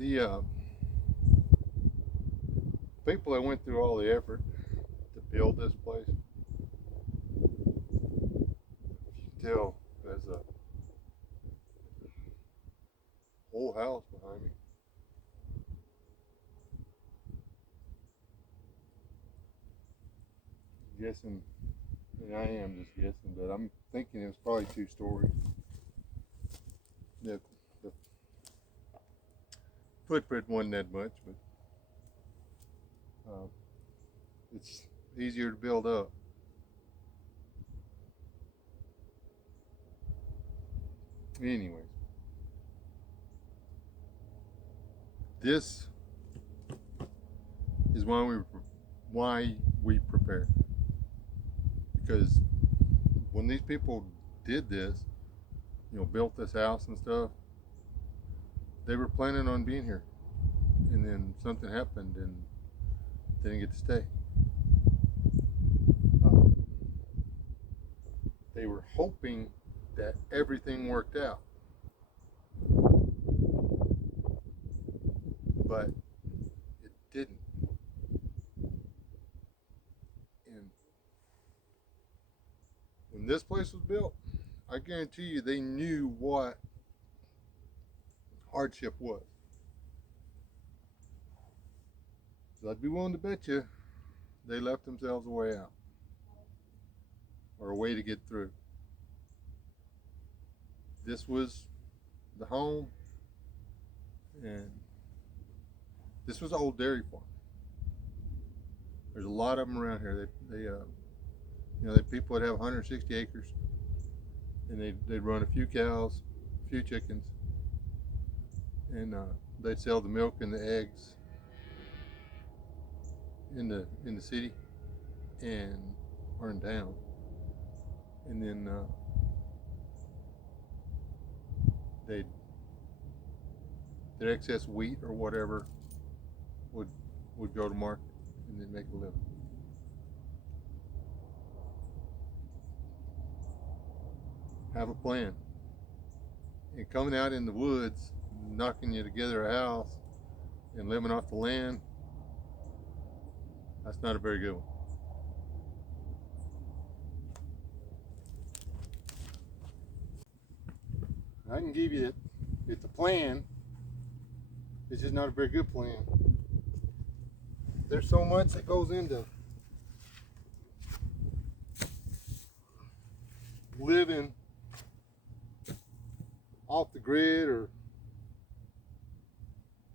The people that went through all the effort to build this place, you can tell there's a whole house behind me. I'm guessing, and I am just guessing, but I'm thinking it was probably 2 stories. The footprint wasn't that much, but uh, it's easier to build up. Anyways, this is why we prepare, because when these people did this, built this house and stuff, they were planning on being here, and then something happened and they didn't get to stay. Uh, they were hoping that everything worked out, but it didn't. And when this place was built, I guarantee you they knew what hardship was. So I'd be willing to bet you they left themselves a way out or a way to get through. This was the home, and this was an old dairy farm. There's a lot of them around here. The people would have 160 acres, and they'd run a few cows, a few chickens, and they'd sell the milk and the eggs in the city and or in town, and then they'd their excess wheat or whatever would would go to market and then make a living. Have a plan. And coming out in the woods, knocking you together a house and living off the land, that's not a very good one. I can give you that it's a plan. It's just not a very good plan. There's so much that goes into living off the grid or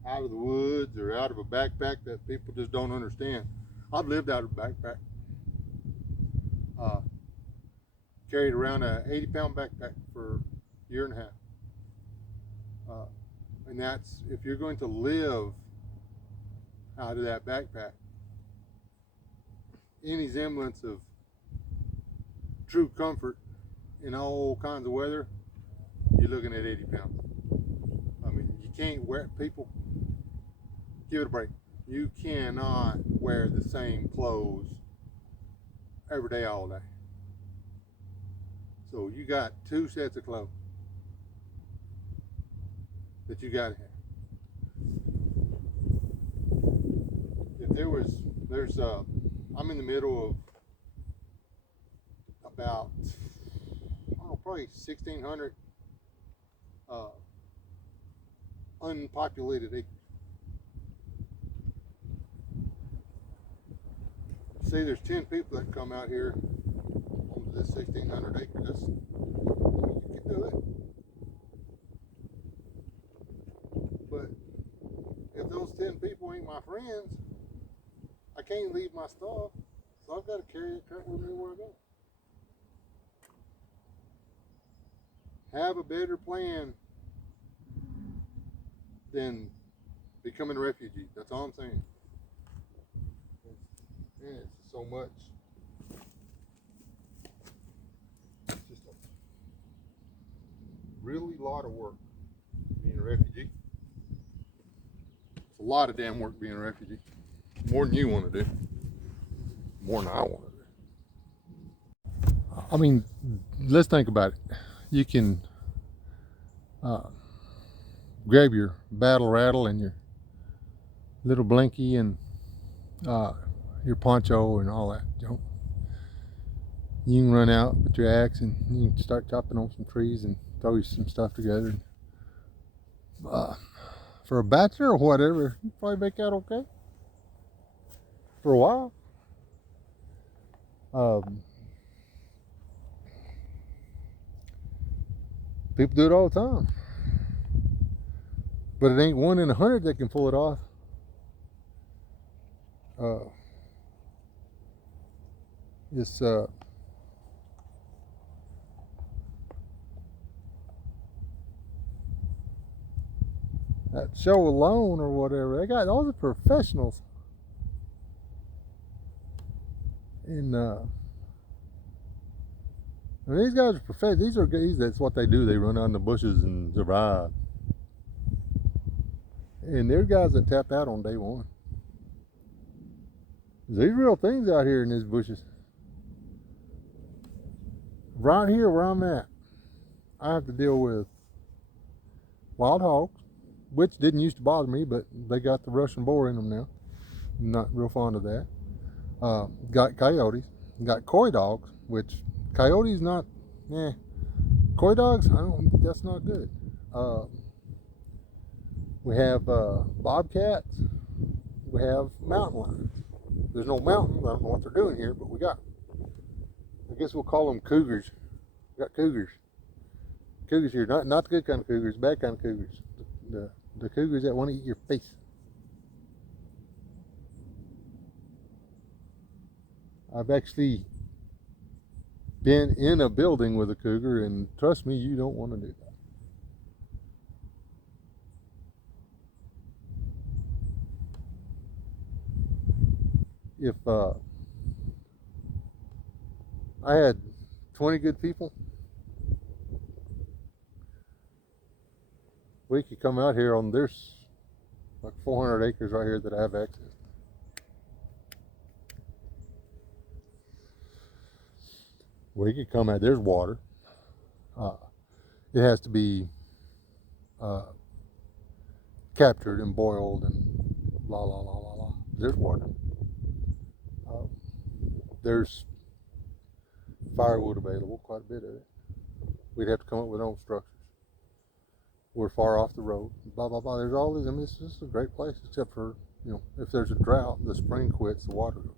out of the woods or out of a backpack that people just don't understand. I've lived out of a backpack. Uh, Carried around a 80-pound backpack for a year and a half. And that's if you're going to live out of that backpack, any semblance of true comfort in all kinds of weather, you're looking at 80 pounds. I mean, you can't wear, people, give it a break. You cannot wear the same clothes every day, all day. So you got 2 sets of clothes that you got to have. If I'm in the middle of about, I don't know, probably 1,600 unpopulated acres. Say there's 10 people that come out here onto this 1,600 acres. You can do it. But if those 10 people ain't my friends, I can't leave my stuff, so I've got to carry it with me where I go. Have a better plan than becoming a refugee. That's all I'm saying. Man, it's so much. It's just a really lot of work being a refugee. It's a lot of damn work being a refugee. More than you want to do. More than I want to do. I mean, let's think about it. You can grab your battle rattle and your little blankie and your poncho and all that junk. You can run out with your axe and you can start chopping on some trees and throw some stuff together. For a bachelor or whatever, you probably make out okay for a while. People do it all the time, but it ain't 1 in 100 that can pull it off. It's that show alone or whatever. They got all the professionals, and these guys are professionals. These are guys. That's what they do. They run out in the bushes and survive. And there's guys that tap out on day one. There's real things out here in these bushes. Right here where I'm at, I have to deal with wild hogs, which didn't used to bother me, but they got the Russian boar in them now. I'm not real fond of that. Got coyotes, got coy dogs, which coyotes not, coy dogs, that's not good. We have bobcats, we have mountain lions. There's no mountains, I don't know what they're doing here, but we got, I guess we'll call them cougars. We got cougars. Cougars here, not the good kind of cougars, bad kind of cougars. The cougars that want to eat your face. I've actually been in a building with a cougar, and trust me, you don't want to do that. If I had 20 good people, we could come out here on, there's like 400 acres right here that I have access. We could come out, there's water. It has to be captured and boiled and blah, blah, blah, blah, blah. There's water. There's firewood available, quite a bit of it. We'd have to come up with our own structures. We're far off the road, blah, blah, blah. There's all these, I mean, it's just a great place, except for, if there's a drought, the spring quits, the water goes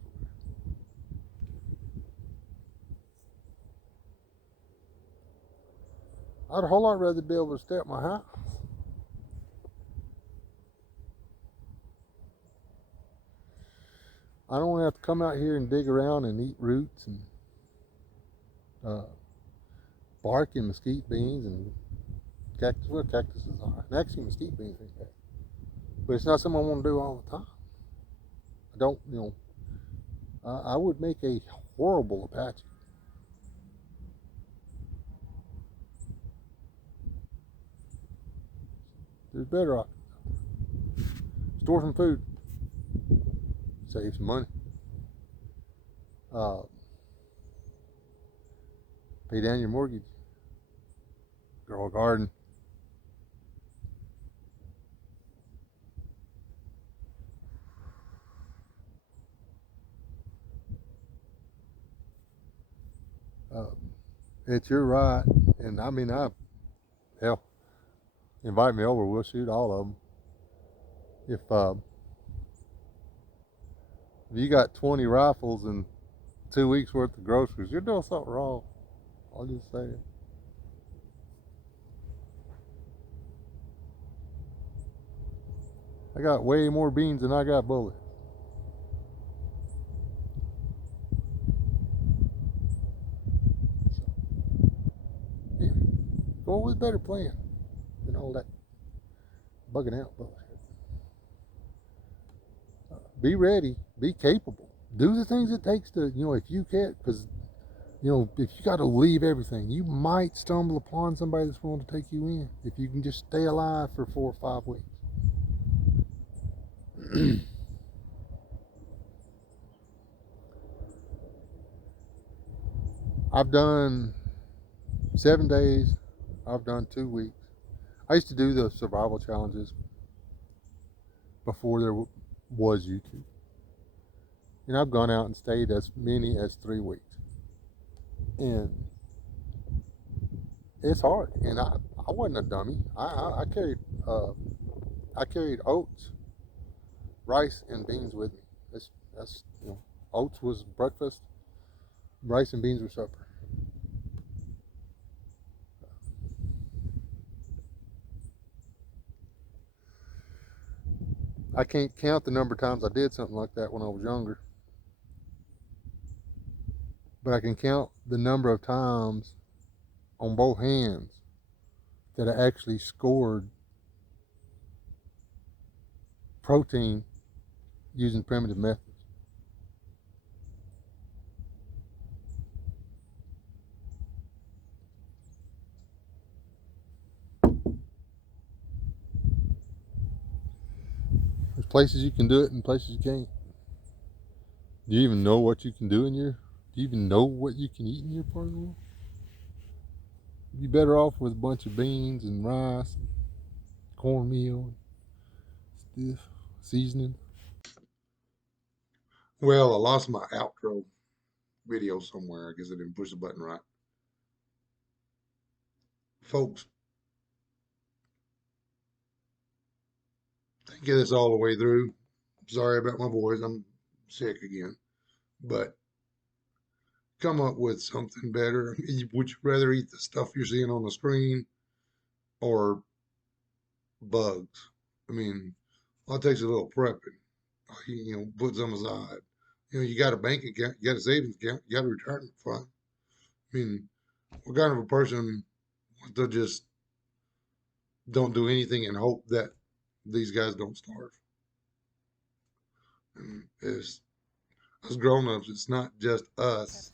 away. I'd a whole lot rather be able to stay at my house. I don't want to have to come out here and dig around and eat roots and bark and mesquite beans and cactus. Well, cactuses are. And actually, mesquite beans ain't bad. But it's not something I want to do all the time. I don't, I would make a horrible Apache. There's better options. Store some food. Save some money. Pay down your mortgage. Grow a garden. It's your right, and I mean, hell, invite me over. We'll shoot all of them. If you got 20 rifles and 2 weeks worth of groceries, you're doing something wrong. I'll just say it. I got way more beans than I got bullets. Anyway, go with a better plan than all that bugging out bullshit. Be ready, be capable, do the things it takes to, if you can't, because, if you got to leave everything, you might stumble upon somebody that's willing to take you in if you can just stay alive for 4 or 5 weeks. I've done 7 days. I've done 2 weeks. I used to do the survival challenges before there was YouTube. And I've gone out and stayed as many as 3 weeks. And it's hard. And I wasn't a dummy. Uh, I carried oats, rice, and beans with me. That's oats was breakfast, rice and beans were supper. I can't count the number of times I did something like that when I was younger, but I can count the number of times on both hands that I actually scored protein using primitive methods. There's places you can do it and places you can't. Do you even know what you can do in your? Do you even know what you can eat in your part of the world? You'd be better off with a bunch of beans and rice, and cornmeal, and stuff, seasoning. Well, I lost my outro video somewhere. I guess I didn't push the button right. Folks, didn't get this all the way through. Sorry about my voice. I'm sick again. But come up with something better. Would you rather eat the stuff you're seeing on the screen or bugs? I mean, all it takes a little prepping. Put some aside. You got a bank account, you got a savings account, you got a retirement fund. I mean, what kind of a person wants to just don't do anything and hope that these guys don't starve? And it's us grown ups. It's not just us